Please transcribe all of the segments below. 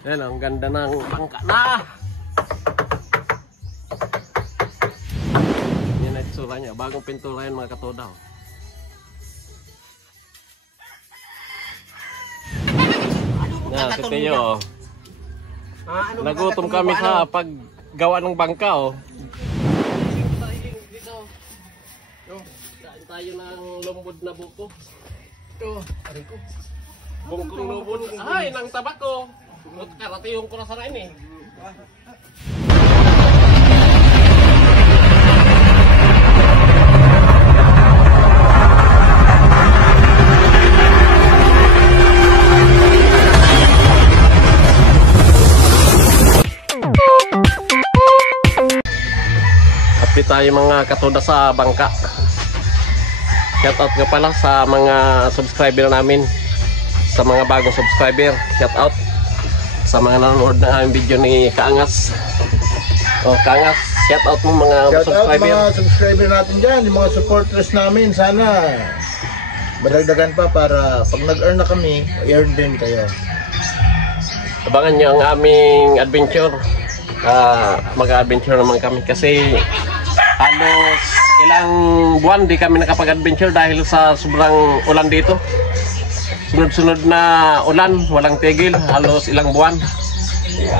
Yan, ang ganda ng bangka na. Yan ang itsura niya. Bagong pintura yan mga katoda. Yan, si Teo. Nagutom kami sa paggawa ng bangka. Kain tayo ng lumbod na buko. Ito, aray ko. Bungkong lubon. Ay, ng tabako. Karatiyong ko na sana ini. Happy tayo mga katoda sa bangka. Shoutout nga pala sa mga subscriber namin. Sa mga bagong subscriber, shoutout. Sa mga nanonood ng aming video ni Kaangas. O Kaangas, shoutout mo mga subscriber. Shoutout mga subscriber natin dyan, yung mga supporters namin. Sana madagdagan pa para pag nag-earn na kami, i-earn din kayo. Abangan nyo ang aming adventure. Mag-adventure naman kami kasi halos ilang buwan di kami nakapag-adventure dahil sa sobrang ulan dito. Sunod-sunod na ulan, walang tigil, halos ilang buwan.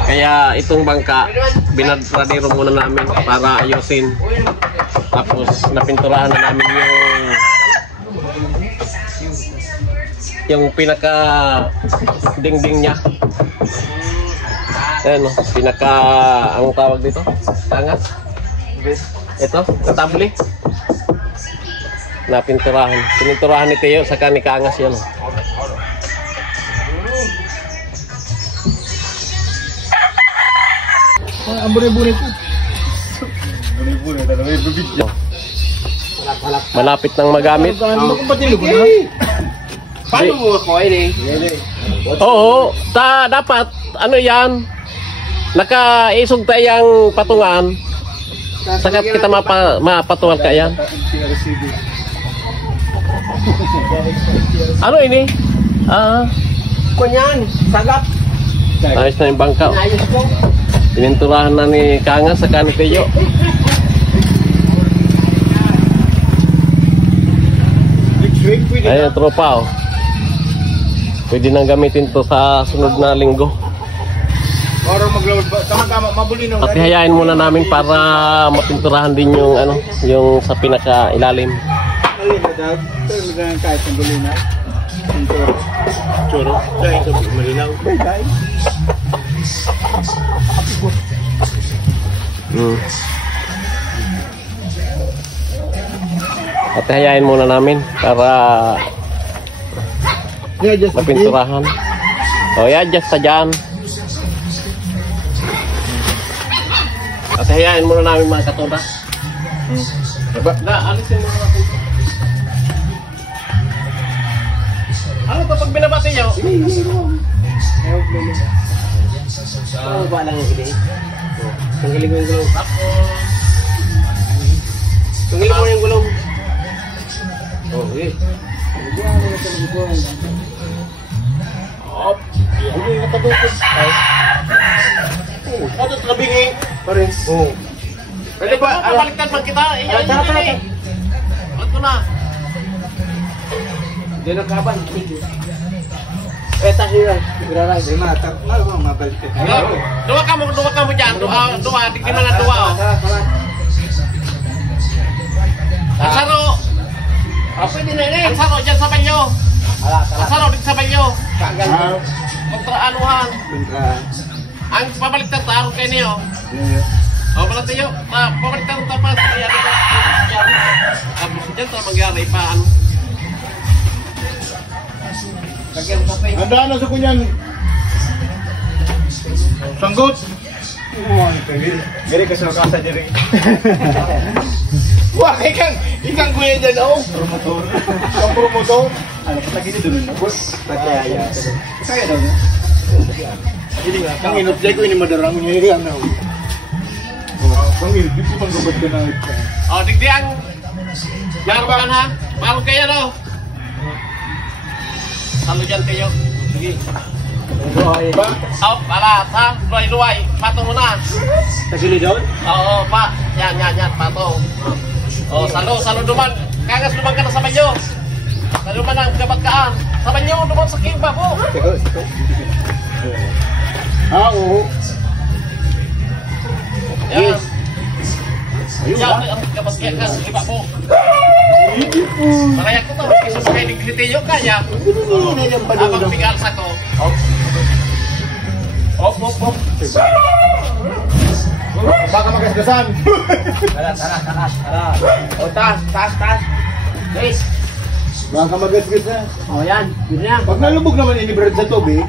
Kaya itong bangka, binadradero muna namin para ayusin. Tapos napinturahan na namin yung pinaka dingding niya. Ayan o, pinaka, anong tawag dito? Tangas? Ito, katabli. Napinturahan. Pininturahan ni Teo sa ni Kaangas yan. Ang bunay-bunay po. Bunay-bunay, talaga yung bibigyan. Malapit nang magamit. Paano mo ako eh? Oo, dapat ano yan? Nakaisog tayong patungan. Sakat kita mapatungan ka yan. Ano ini? Kunyan, sagap. Ayos na yung bangka. Ayos po. Pininturahan na ni Kaangas sa ni Teo. Ayan, tropa. Pwede nang gamitin to sa sunod na linggo. At hayain muna namin para mapinturahan din yung ano, yung sa pinaka ilalim. Choro, dahil sa malinaw. At hayain muna namin para mapinturahan. O i-adjust sa dyan. At hayain muna namin mga katoda. Alisin muna natin. Ano pa pag binabati nyo? Ano ba lang yung hindi? Tanggalin mo yung gulong. Tanggalin mo yung gulong. Okay. Hindi nakatukod. Ano ito nabingi? Pares. Pwede ba? Kapaliktad man kita. Sarap. Ano na? Hindi na kaban. Tahiran. Iraray. Di mata. Mabaliktad. Dua ka mo dyan. Dua. Tignan mo na dua. Asaro. Pwede na rin. Asaro dyan sa banyo. Asaro dyan sa banyo. Kontraanuhan. Ang pabaliktad ta aron kayo niyo. O pala tayo. Pabaliktad ta pa. Tapos dyan ta mangyari pa ano. Handa na sa kunyan. Sanggot. Giri ka sa kasa diri. Wah, ikang kuya dyan oh. Promotor. Ang promotor. Ano pa tagili doon na? Tataya. Kaya daw niya. Hindi nga. Ang inutjay ko ini madarang niya na. Ang inutjay ko pang gabad ka na. O, digdiang. Bago kan ha? Bago kayo no? Salo dyan kayo. Sige. Ba? Out, alat, ha? Luway-luway. Patong mo na. Sa gilid doon? Oo, pa. Yan, patong. Oh, salo duman. Kangas duman ka na sa banyo. Salo duman ang kabagkaan. Sa banyo, duman sa kimba po. Teko. Oo. Yan. Ayun Yan, ba? ang kabagkaan ka sa kimba po. Maraya ko to. Kasi sa kayo naglitiyo kaya. Abang pigal sa ko. Op. Baka magasgasan. Tara. O, taas. Guys. Baka magasgasan. O, yan. Yun yan. Pag nalubog naman ini Brad sa tubig,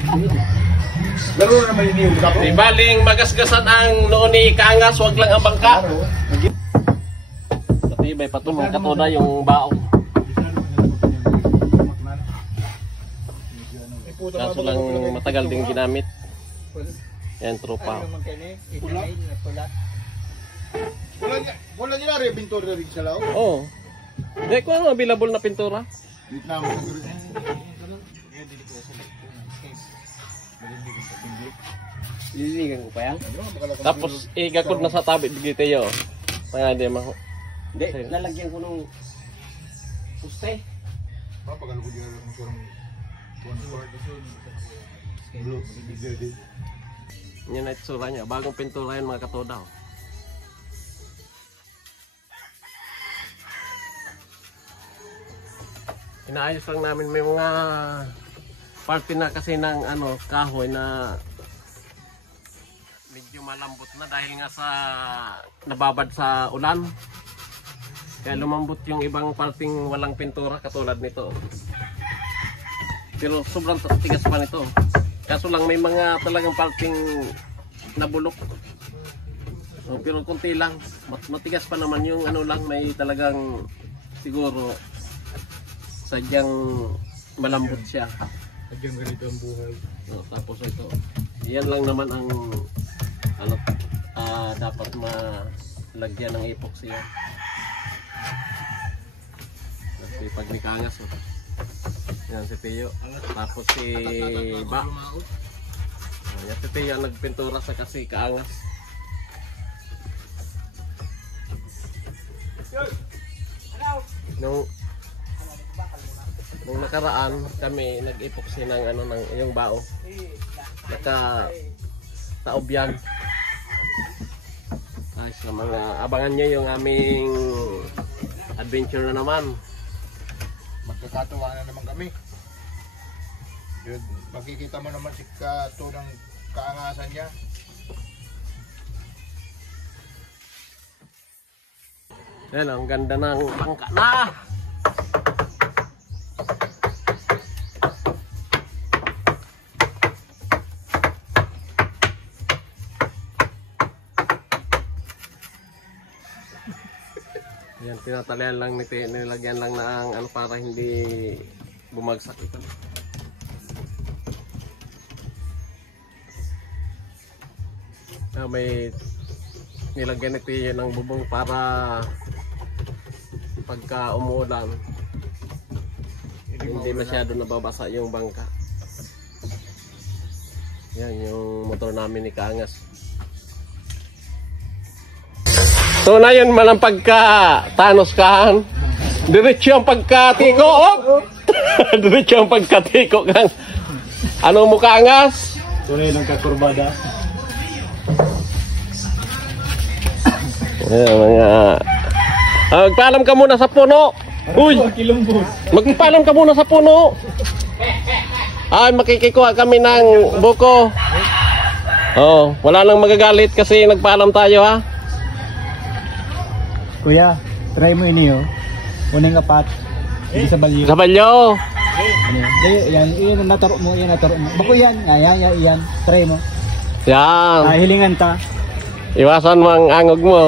laro na naman ini yung kapo. Di baling magasgasan ang noon ni Kaangas, wag lang ang bangka. Matibay pa ito, mga katoda yung baong. Kaso lang matagal din ginamit. Yan, tropa. Wala niya na rin pintura rin sa lao. Oo. Hindi ko ang available na pintura. Vietnam. Liligan ko pa yan. Tapos igakod na sa tabi dito yun. Mga di maho. Hindi, lalagyan ko nung puste. Papagal ko dyan ang surang blue. Yan na itsura niya. Bagong pintura yan mga katoda. Oh. Inaayos lang namin may mga parte na kasi ng kahoy na medyo malambot na dahil nga sa nababad sa ulan. Kaya lumambot yung ibang parting walang pintura katulad nito. Pero sobrang tigas pa nito. Kaso lang may mga talagang parting nabulok. Pero konti lang. Matigas pa naman yung lang may talagang siguro sadyang malambot siya. Sadyang ganito ang buhay. Tapos ito. Yan lang naman ang dapat malagyan ng epoxy yan. Kasi pag ni Kaangas, yan si Teo. Tapos si Ba. Yan si Teo ang nagpintura sa kasi Kaangas. Nung nakaraan kami nag-epoxy ng ng yung bao. Taob yan. Ayos na mga abangan nyo yung aming adventure na naman. Magkakatuwa na naman kami. Yun, makikita mo naman si Kato ng kaangasan niya. Yan, ang ganda ng bangka na. Yan, tinatalian lang, nilagyan lang na ang para hindi bumagsak ito. May nilagyan ito ng bubong para pagka umuulan hindi masyado nababasa yung bangka. Yan yung motor namin ni Kaangas. So na yun man ang pagka-tanos kahan. Diretso ang pagkatiko. Oh! Diretso ang pagkatiko kang anong mo Kaangas? Tunay ng kakurbada. Ayan, mga magpaalam ka muna sa puno. Uy! Magpaalam ka muna sa puno. Ay, makikikuha kami ng buko. Oh, wala nang magagalit kasi nagpaalam tayo ha. Kuya, try mo ini oh. Unang apat. Hindi sa balyo. Sa balyo. Yan nataro mo, Bako yan. Yan. Try mo. Yan. Hilingan ta. Iwasan mo ang angog mo.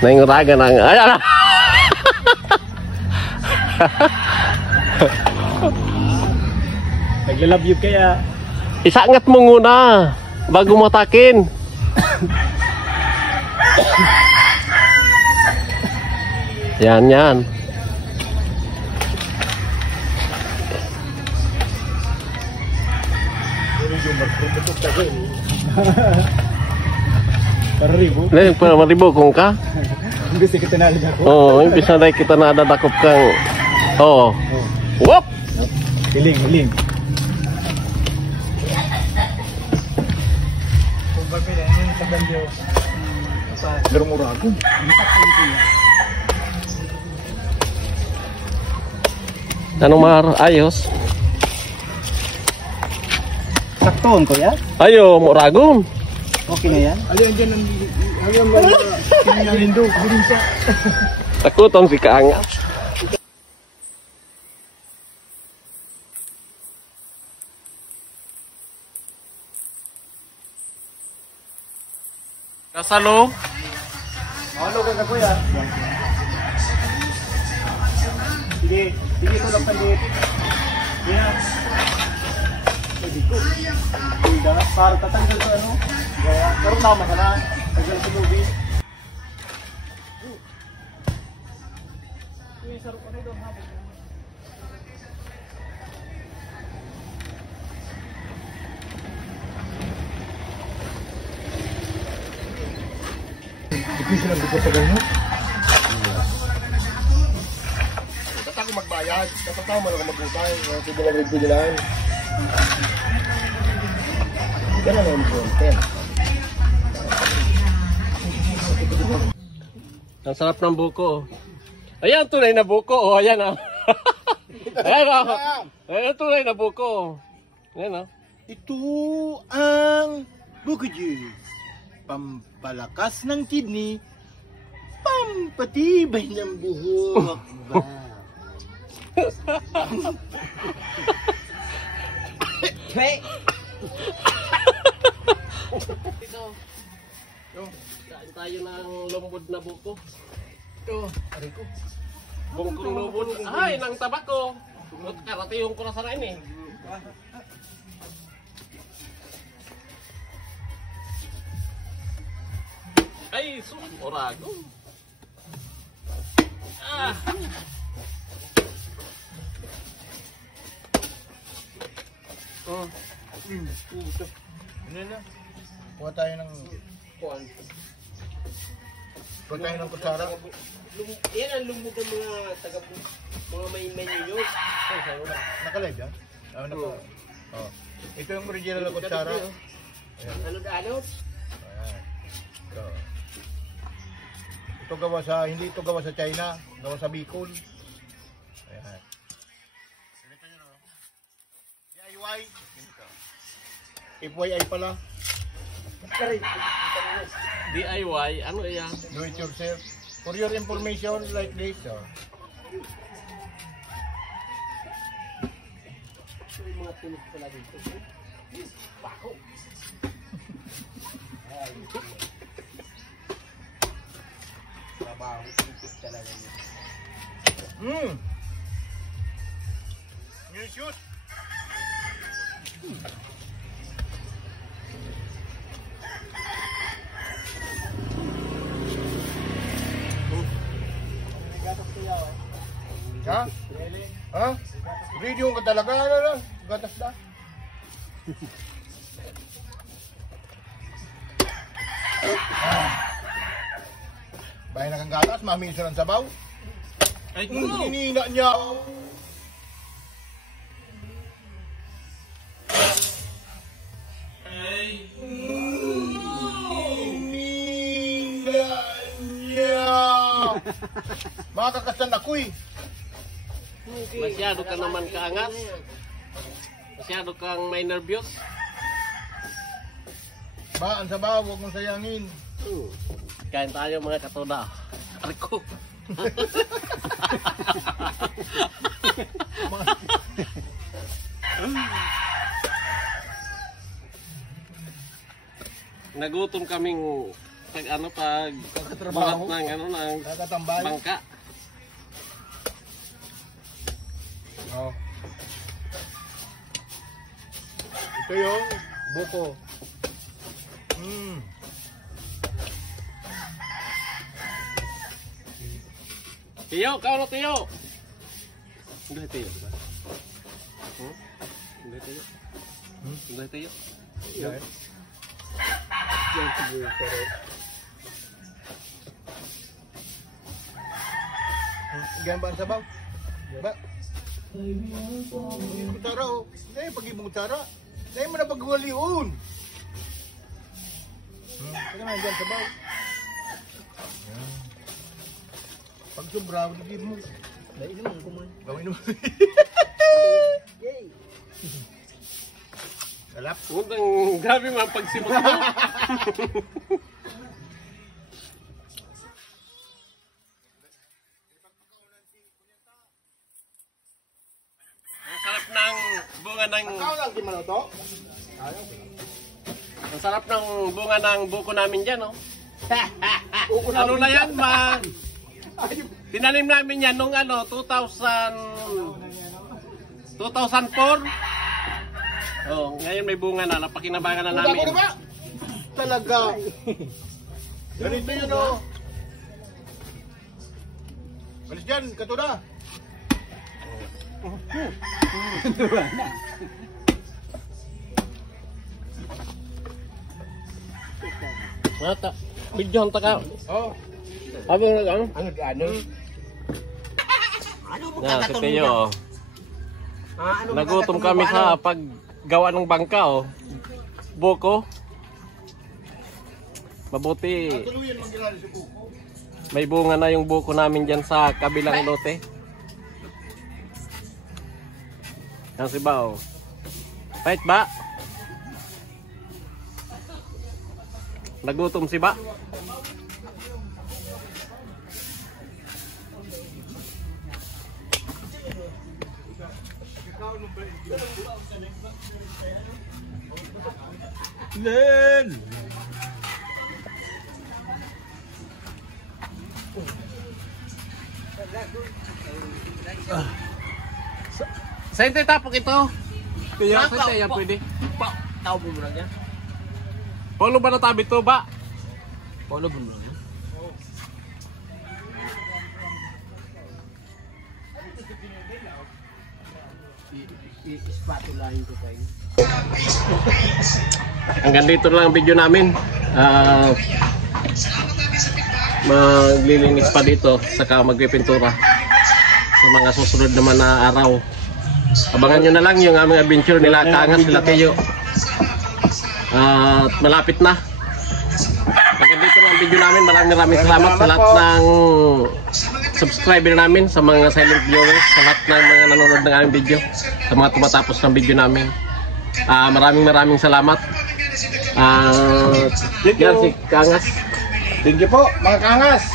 Nainguragan ang... Ayan! Naglalove you kaya. Isangat mo muna bago mo atakin. Yan. Magpromotor ka ko. Para ribo. Dahil para maribo kung ka. Imbis kita nalig ako. Oo, imbis na dahil kita nadadakop kang... Oo. Whoop! Hiling. Kung ba pila, yung tagal nyo sa Dermurago. Anong mar? Ayos? Saktoon ko ya? Ayo, Moragon. Okay na yan? Aliyan dyan ang... Aliyan mo na... Kinalindo. Gulong sa... Takuton si Kaangas. Kasalo? Ano ka kuya? Sige tulak sa liit. Yan. Pwede ko. Hindi na, para tatanggal sa ano. Pero tama ka na. Tanggal sa lobby. Sarap ka na doon habang. Hindi sila magpapagay mo? Basta ako magbayad. Basta tao man ako mag-utay. Sige na rin lang. Hindi ka na lang content. Ang sarap ng buko. Ayan, tunay na buko. Oh, ayan ah. Ayan ah. Ayan, tunay na buko. Ayan ah. Ito ang buko juice. Pampalakas ng kidney. Pampatibay ng buhok. Kain tayo ng lumbod na buko. Ito, aray ko. Bungkong lumbod. Ay, ng tabako. Karate yung kura sana ini. Ay, Moragon. Ah. Oh. Ano na? Kuha tayo ng... Kuha tayo ng kutsara. Yan ang lumbog ng mga mga may menu. Nakalive yan? Ano po? Oh. Ito yung original na kutsara. Ano? Ayan. Ito gawa sa, hindi ito gawa sa China, gawa sa Bicol. Ayan. Ganito nyo no? DIY. FYI pala. DIY, ano yan? Do it yourself. For your information like this. Oh. Yung mga tunog pala dito. Bako. Trabaho, tipid talaga yun. New shoot. Ha? Ha? Video ka talaga, ano? Gatas na. Bahay na kang gatas, mamiso ng sabaw. Ay, Hinina niya. Hinina niya. Makakasan ako eh. Masyado ka naman kaangas. Masyado kang may nervyos. Ba, ang sabaw, huwag mong sayangin. Kain tayo mga katoda. Arko. Nagutom kaming pag Kakatrabaho. buhat ng ng Kakatambay. bangka. Oh. Ito yung buko. Tiyo, kau na tiyo. Hindi tiyo, diba? Hindi tiyo. Hindi tiyo. Yan. Yan siguro, pero... Ganyan ba ang sabaw? Ba? Kutsara o. Ngayon pag-ibong kutsara. Ngayon mo na pag-waliun. Kaya nga dyan sabaw. Pag sobra, hindi mo. Dahil mo kumain. Gawin mo. Yay! Salap. Huwag ang grabe mga pagsimot mo. Ang sarap ng bunga ng... Ikaw lang di man ito? Ang sarap ng bunga ng buko namin dyan, oh. Ano na yan, tinanim namin yan nung 2004. Oh, ngayon may bunga na, napakinabangan na namin. Ako ba? Talaga. Ganito yun o. Balis dyan, kato na. Mata, video ang taka. Oh. Abang ano? Ano? Na, si Teo. Nagutom kami sa paggawa ng bangka, oh. Buko. Mabuti. Tuluyan mag-ilali sa buko. May bunga na yung buko namin dyan sa kabilang lote. Yan si Bao. Right ba? Nagutom si Ba. Len! Sa hindi tapok ito. Kaya sa kaya pwede. Tao po mo lang yan? Polo ba natabi to ba? Paano po mo lang yan? Ispatulahin ko tayo. Hanggang dito lang ang video namin. Maglilinis pa dito, saka magpipintura sa mga susunod naman na araw. Abangan nyo na lang yung aming adventure nila Kaangas, nila Teo. At malapit na. Hanggang dito lang ang video namin. Maraming salamat sa lahat ng subscriber namin, sa mga silent viewers, sa lahat ng mga nanonood ng aming video, sa mga tumatapos ng video namin. Maraming salamat. Yan si Kaangas. Thank you po, mga Kaangas.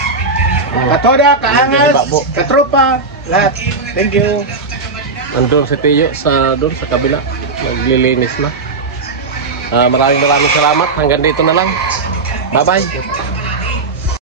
Katoda, Kaangas, katropa, lahat. Thank you. Andun si Teo doon sa kabila. Naglilinis na. Maraming salamat. Hanggang dito na lang. Bye-bye.